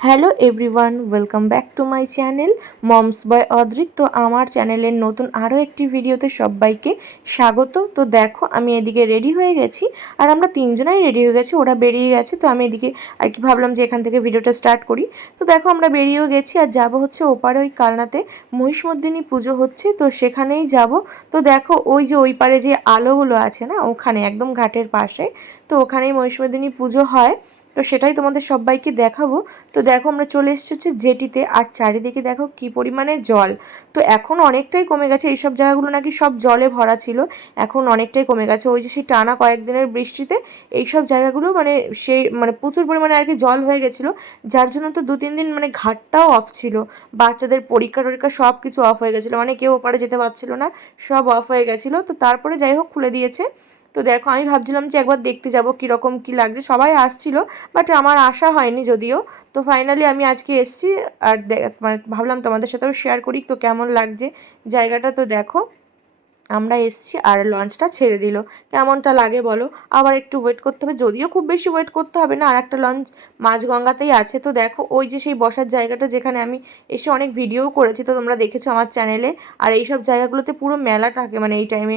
Hello everyone, welcome back to my channel moms by Adrik. তো আমার চ্যানেলের নতুন আরও একটি ভিডিওতে সবাইকে স্বাগত। তো দেখো আমি এদিকে রেডি হয়ে গেছি, আর আমরা তিনজনাই রেডি হয়ে গেছি, ওরা বেরিয়ে গেছে। তো আমি এদিকে আর কি ভাবলাম যে এখান থেকে ভিডিওটা স্টার্ট করি। তো দেখো আমরা বেরিয়েও গেছি, আর যাব হচ্ছে ওপারে ওই কালনাতে মহিষমর্দিনী পুজো হচ্ছে, তো সেখানেই যাব। তো দেখো ওই যে ওই পারে যে আলোগুলো আছে না, ওখানে একদম ঘাটের পাশে, তো ওখানেই মহিষমর্দিনী পুজো হয়। তো সেটাই তোমাদের সবাইকে দেখাবো। তো দেখো আমরা চলে এসেছি হচ্ছে জেটিতে, আর চারিদিকে দেখো কি পরিমাণে জল। তো এখন অনেকটাই কমে গেছে, এইসব জায়গাগুলো নাকি সব জলে ভরা ছিল, এখন অনেকটাই কমে গেছে। ওই যে সেই টানা কয়েকদিনের বৃষ্টিতে এইসব জায়গাগুলো মানে প্রচুর পরিমাণে আর কি জল হয়ে গেছিলো, যার জন্য তো 2-3 দিন মানে ঘাটটাও অফ ছিল। বাচ্চাদের পরীক্ষা টরীক্ষা সব কিছু অফ হয়ে গেছিলো, মানে কেউ ওপারে যেতে পারছিল না, সব অফ হয়ে গেছিলো। তো তারপরে যাই হোক খুলে দিয়েছে। তো দেখো আমি ভাবছিলাম যে একবার দেখতে যাব কীরকম কী লাগছে, সবাই আসছিল বাট আমার আসা হয়নি যদিও। তো ফাইনালি আমি আজকে এসেছি, আর মানে ভাবলাম তোমাদের সাথেও শেয়ার করি তো কেমন লাগছে জায়গাটা। তো দেখো আমরা এসছি আর লঞ্চটা ছেড়ে দিল, কেমনটা লাগে বলো। আবার একটু ওয়েট করতে হবে, যদিও খুব বেশি ওয়েট করতে হবে না, আর একটা লঞ্চ মাঝগঙ্গাতেই আছে। তো দেখো ওই যে সেই বসার জায়গাটা যেখানে আমি এসে অনেক ভিডিও করেছি, তো তোমরা দেখেছো আমার চ্যানেলে। আর এইসব জায়গাগুলোতে পুরো মেলা থাকে, মানে এই টাইমে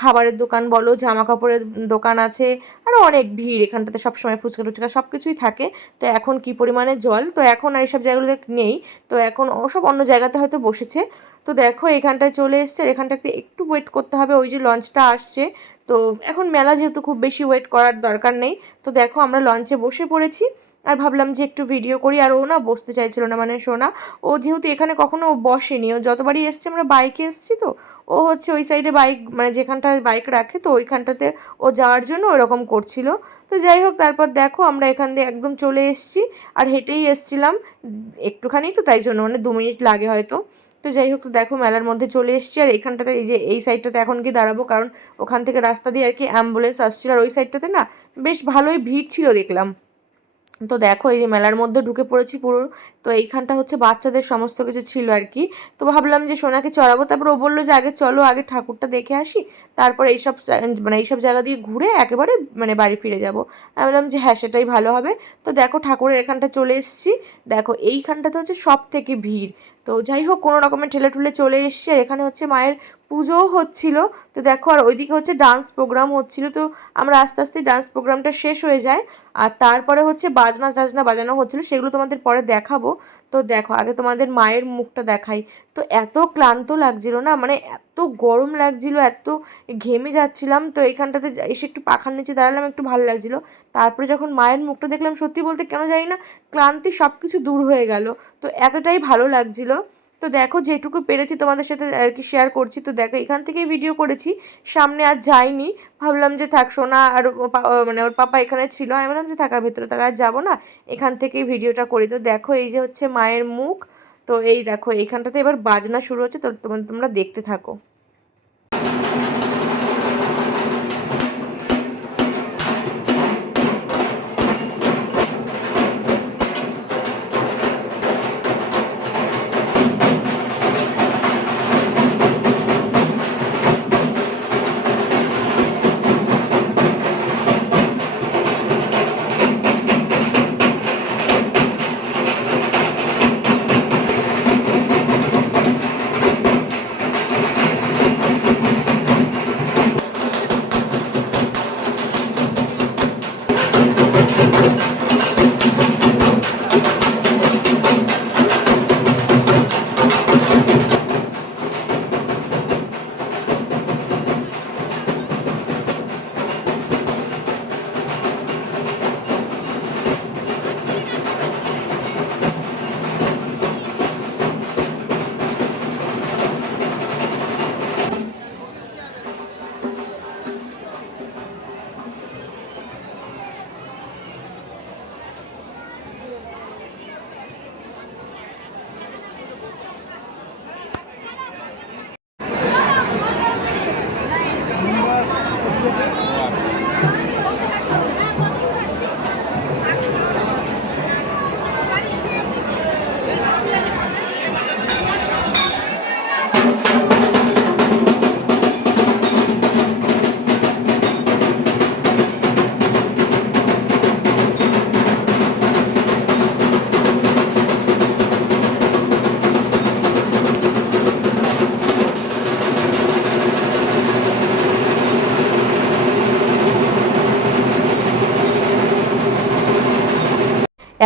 খাবারের দোকান বলো, জামা কাপড়ের দোকান আছে, আরও অনেক ভিড় এখানটাতে, সবসময় ফুচকা টুচকা সব কিছুই থাকে। তো এখন কি পরিমাণে জল, তো এখন আর এইসব জায়গাগুলোতে নেই, তো এখন ওসব অন্য জায়গাতে হয়তো বসেছে। তো দেখো এখানটায় চলে এসছে, এখানটাতে একটু ওয়েট করতে হবে, ওই যে লঞ্চটা আসছে। তো এখন মেলা যেহেতু খুব বেশি ওয়েট করার দরকার নেই। তো দেখো আমরা লঞ্চে বসে পড়েছি, আর ভাবলাম যে একটু ভিডিও করি। আর ও না বসতে চাইছিল না, মানে সোনা, ও যেহেতু এখানে কখনো বসেনি, ও যতবারই এসছে আমরা বাইকে এসছি, তো ও হচ্ছে ওই সাইডে বাইক, মানে যেখানটায় বাইক রাখে, তো ওইখানটাতে ও যাওয়ার জন্য ওরকম করছিল। তো যাই হোক তারপর দেখো আমরা এখান দিয়ে একদম চলে এসছি, আর হেঁটেই এসছিলাম একটুখানি, তো তাই জন্য মানে 2 মিনিট লাগে হয়তো। তো যাই হোক, তো দেখো মেলার মধ্যে চলে এসেছি, আর এইখানটাতে এই যে এই সাইডটাতে এখন কি দাঁড়াবো, কারণ ওখান থেকে রাস্তা দিয়ে আর কি অ্যাম্বুলেন্স আসছিল, আর ওই সাইডটাতে না বেশ ভালোই ভিড় ছিল দেখলাম। তো দেখো এই যে মেলার মধ্যে ঢুকে পড়েছি পুরো। তো এইখানটা হচ্ছে বাচ্চাদের সমস্ত কিছু ছিল আর কি। তো ভাবলাম যে সোনাকে চড়াবো, তারপর ও বললো যে আগে চলো, আগে ঠাকুরটা দেখে আসি, তারপর এইসব জায়গা দিয়ে ঘুরে একেবারে মানে বাড়ি ফিরে যাবো। আমি বললাম যে হ্যাঁ সেটাই ভালো হবে। তো দেখো ঠাকুরের এখানটা চলে এসেছি, দেখো এইখানটাতে হচ্ছে সব থেকে ভিড়। তো যাই হোক কোনো রকমের ঠেলে ঠুলে চলে এসছি, আর এখানে হচ্ছে মায়ের পুজোও হচ্ছিল। তো দেখো আর ওইদিকে হচ্ছে ডান্স প্রোগ্রাম হচ্ছিল। তো আমরা আস্তে আস্তে ডান্স প্রোগ্রামটা শেষ হয়ে যায়, আর তারপরে হচ্ছে বাজনা টাজনা বাজানো হচ্ছিলো, সেগুলো তোমাদের পরে দেখাবো। তো দেখো আগে তোমাদের মায়ের মুখটা দেখাই। তো এত ক্লান্ত লাগছিল না, মানে এত গরম লাগছিল, এত ঘেমে যাচ্ছিলাম। তো এইখানটাতে এসে একটু পাখার নিচে দাঁড়ালাম, একটু ভালো লাগছিল। তারপরে যখন মায়ের মুখটা দেখলাম, সত্যি বলতে কেন জানি না ক্লান্তি সব কিছু দূর হয়ে গেল। তো এতটাই ভালো লাগছিল। তো দেখো যেটুকু পেরেছি তোমাদের সাথে আর কি শেয়ার করছি। তো দেখো এখান থেকেই ভিডিও করেছি, সামনে আর যাইনি। ভাবলাম যে থাক, সোনা আর মানে ওর পাপা এখানে ছিল, আমি বললাম যে থাকার ভেতরে তারা আর যাবো না, এখান থেকেই ভিডিওটা করি। তো দেখো এই যে হচ্ছে মায়ের মুখ। তো এই দেখো এইখানটাতে এবার বাজনা শুরু হচ্ছে, তো তোমরা দেখতে থাকো।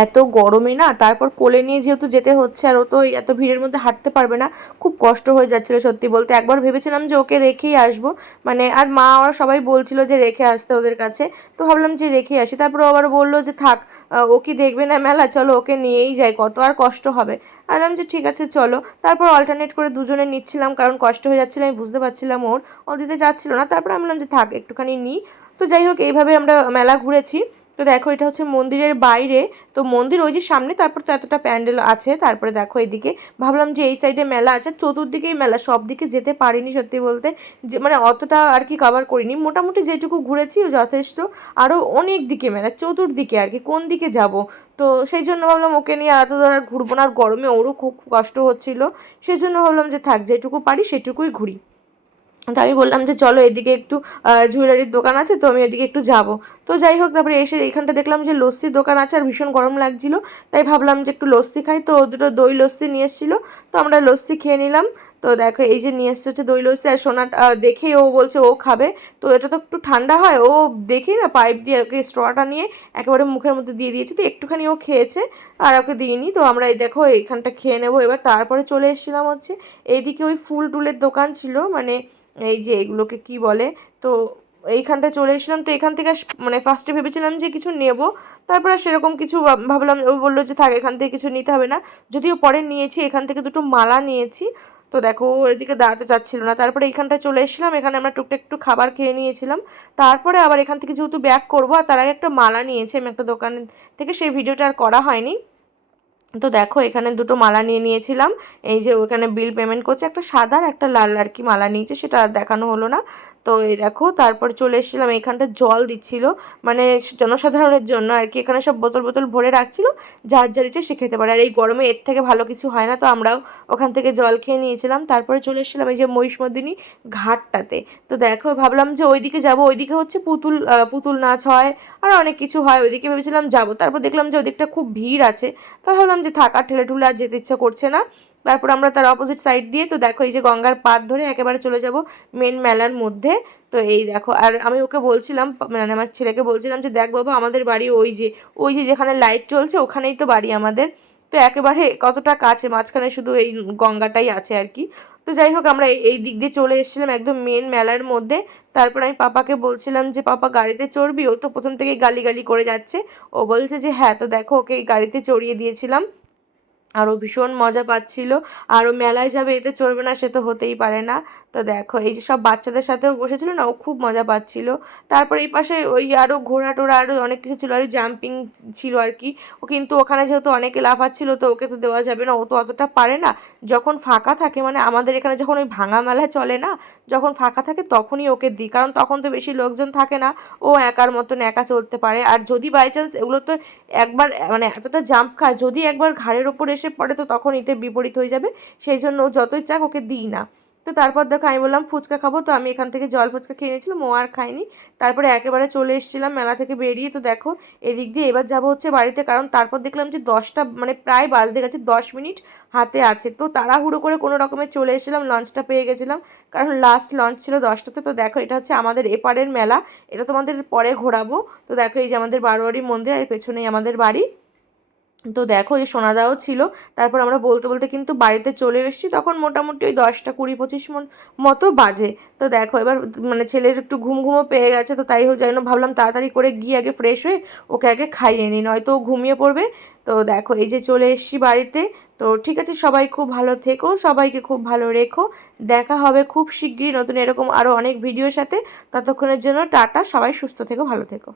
এত গরমে না তারপর কোলে নিয়ে যেহেতু যেতে হচ্ছে, আর ও তো এত ভিড়ের মধ্যে হাঁটতে পারবে না, খুব কষ্ট হয়ে যাচ্ছিলো সত্যি বলতে। একবার ভেবেছিলাম যে ওকে রেখেই আসবো, মানে আর মা ওরা সবাই বলছিল যে রেখে আসতে ওদের কাছে, তো ভাবলাম যে রেখেই আসি। তারপর ও আবার বললো যে থাক, ও কি দেখবে না মেলা, চলো ওকে নিয়েই যাই, কত আর কষ্ট হবে। বললাম যে ঠিক আছে চলো। তারপর অল্টারনেট করে দুজনে নিচ্ছিলাম, কারণ কষ্ট হয়ে যাচ্ছিলো, আমি বুঝতে পারছিলাম ও দিতে যাচ্ছিলো না। তারপর আমি বললাম যে থাক একটুখানি নিই। তো যাই হোক এইভাবে আমরা মেলা ঘুরেছি। তো দেখো এটা হচ্ছে মন্দিরের বাইরে, তো মন্দির ওই যে সামনে, তারপর তো এতটা প্যান্ডেল আছে। তারপরে দেখো এইদিকে ভাবলাম যে এই সাইডে মেলা আছে, চতুর্দিকেই মেলা, সব দিকে যেতে পারিনি সত্যি বলতে, যে মানে অতটা আর কি কভার করিনি, মোটামুটি যেটুকু ঘুরেছি যথেষ্ট। আরও অনেক দিকে মেলা, চতুর্দিকে আর কি, কোন দিকে যাব। তো সেই জন্য ভাবলাম ওকে নিয়ে এত দূর আর ঘুরবো না, আর গরমে ওরও খুব কষ্ট হচ্ছিল, সেই জন্য ভাবলাম যে থাক যেটুকু পারি সেটুকুই ঘুরি। তো আমি বললাম যে চলো এদিকে একটু জুয়েলারির দোকান আছে, তো আমি এদিকে একটু যাব। তো যাই হোক, তারপরে এসে এইখানটা দেখলাম যে লস্যির দোকান আছে, আর ভীষণ গরম লাগছিল, তাই ভাবলাম যে একটু লস্যি খাই। তো দুটো দই লস্যি নিয়ে এসেছিলো, তো আমরা লস্যি খেয়ে নিলাম। তো দেখো এই যে নিয়ে এসছে হচ্ছে দই লস্যি, আর সোনা দেখেই ও বলছে ও খাবে। তো এটা তো একটু ঠান্ডা হয়, ও দেখেই না পাইপ দিয়ে ওকে স্ট্রটা নিয়ে একেবারে মুখের মধ্যে দিয়ে দিয়েছে, তো একটুখানি ও খেয়েছে, আর ওকে দিইনি। তো আমরা এই দেখো এইখানটা খেয়ে নেবো এবার। তারপরে চলে এসেছিলাম হচ্ছে এইদিকে, ওই ফুল টুলের দোকান ছিল, মানে এই যে এগুলোকে কি বলে। তো এইখানটা চলে এসেছিলাম। তো এখান থেকে মানে ফার্স্টে ভেবেছিলাম যে কিছু নেব, তারপর আর সেরকম কিছু ভাবলাম, ও বললো যে থাক এখান থেকে কিছু নিতে হবে না, যদিও পরে নিয়েছি, এখান থেকে দুটো মালা নিয়েছি। তো দেখো ওর দিকে দাঁড়াতে চাচ্ছিল না, তারপরে এইখানটা চলে এসেছিলাম, এখানে আমরা টুকটাক একটু খাবার খেয়ে নিয়েছিলাম। তারপরে আবার এখান থেকে যেহেতু ব্যাক করবো, আর তার আগে একটা মালা নিয়েছি আমি একটা দোকান থেকে, সেই ভিডিওটা আর করা হয়নি। তো দেখো এখানে দুটো মালা নিয়ে নিয়েছিলাম, এই যে ওখানে বিল পেমেন্ট করছে, একটা সাদা আর একটা লাল আর কি মালা নিয়েছে, সেটা আর দেখানো হলো না। তো এই দেখো তারপর চলে এসেছিলাম, এখানটা জল দিচ্ছিল, মানে জনসাধারণের জন্য আর কি, এখানে সব বোতল বোতল ভরে রাখছিল, যার যার ইচ্ছে সে খেতে পারে, আর এই গরমে এর থেকে ভালো কিছু হয় না। তো আমরাও ওখান থেকে জল খেয়ে নিয়েছিলাম। তারপরে চলে এসেছিলাম এই যে মহিষমর্দিনী ঘাটটাতে। তো দেখো ভাবলাম যে ওইদিকে যাবো, ওইদিকে হচ্ছে পুতুল পুতুল নাচ হয়, আর অনেক কিছু হয়, ওইদিকে ভেবেছিলাম যাবো। তারপর দেখলাম যে ওইদিকটা খুব ভিড় আছে, তো ভাবলাম যে থাকার ঠেলে ঠুলে আর যেতে ইচ্ছা করছে না। তারপর আমরা তার অপোজিট সাইড দিয়ে, তো দেখো এই যে গঙ্গার পাড় ধরে একেবারে চলে যাব মেন মেলার মধ্যে। তো এই দেখো, আর আমি ওকে বলছিলাম, মানে আমার ছেলেকে বলছিলাম যে দেখ বাবা আমাদের বাড়ি ওই যে যেখানে লাইট চলছে ওখানেই তো বাড়ি আমাদের, তো একেবারে কতটা কাছে, মাঝখানে শুধু এই গঙ্গাটাই আছে আর কি। তো যাই হোক আমরা এই দিক দিয়ে চলে এসেছিলাম একদম মেন মেলার মধ্যে। তারপর আমি পাপাকে বলছিলাম যে পাপা গাড়িতে চড়বি, ও তো প্রথম থেকেই গালি করে যাচ্ছে। ও বলছে যে হ্যাঁ, তো দেখো ওকে এই গাড়িতে চড়িয়ে দিয়েছিলাম, আর ও ভীষণ মজা পাচ্ছিল। আর ও মেলায় যাবে এতে চড়বে না, সে তো হতেই পারে না। তো দেখো এই যে সব বাচ্চাদের সাথেও বসেছিল না, ও খুব মজা পাচ্ছিল। তারপর এই পাশে ওই আরও ঘোড়া টোড়া আরও অনেক কিছু ছিল, আর জাম্পিং ছিল আর কি। ও কিন্তু ওখানে যেহেতু অনেকে লাফাচ্ছিল, তো ওকে তো দেওয়া যাবে না, ও তো অতটা পারে না। যখন ফাঁকা থাকে, মানে আমাদের এখানে যখন ওই ভাঙা মেলা চলে না, যখন ফাঁকা থাকে তখনই ওকে দিই, কারণ তখন তো বেশি লোকজন থাকে না, ও একার মতন একা চলতে পারে। আর যদি বাই চান্স এগুলো তো একবার মানে এতটা জাম্প খায়, যদি একবার ঘাড়ের ওপর এসে পড়ে তো তখন এতে বিপরীত হয়ে যাবে, সেই জন্য ও যতই চাক ওকে দিই না। তো তারপর দেখো আমি বললাম ফুচকা খাবো, তো আমি এখান থেকে জল ফুচকা খেয়ে নিয়েছিলাম, ও আর খাইনি। তারপরে একেবারে চলে এসেছিলাম মেলা থেকে বেরিয়ে। তো দেখো এদিক দিয়ে এবার যাবো হচ্ছে বাড়িতে, কারণ তারপর দেখলাম যে 10টা মানে প্রায় বাজতে গেছে, 10 মিনিট হাতে আছে। তো তাড়াহুড়ো করে কোনো রকমে চলে এসেছিলাম, লঞ্চটা পেয়ে গেছিলাম, কারণ লাস্ট লঞ্চ ছিল 10টাতে। তো দেখো এটা হচ্ছে আমাদের এপারের মেলা, এটা তোমাদের পরে ঘোরাবো। তো দেখো এই যে আমাদের বারোয়ারি মন্দির, আর পেছনেই আমাদের বাড়ি। তো দেখো এই সোনাদাও ছিল। তারপর আমরা বলতে বলতে কিন্তু বাড়িতে চলে এসেছি, তখন মোটামুটি ওই 10টা 20-25 মতো বাজে। তো দেখো এবার মানে ছেলের একটু ঘুমও পেয়ে গেছে, তো তাই হোক যেন ভাবলাম তাড়াতাড়ি করে গিয়ে আগে ফ্রেশ হয়ে ওকে আগে খাইয়ে নিই, নয়তো ও ঘুমিয়ে পড়বে। তো দেখো এই যে চলে এসেছি বাড়িতে। তো ঠিক আছে, সবাই খুব ভালো থেকো, সবাইকে খুব ভালো রেখো। দেখা হবে খুব শিগগিরই নতুন এরকম আরও অনেক ভিডিওর সাথে। ততক্ষণের জন্য টাটা, সবাই সুস্থ থেকো, ভালো থেকো।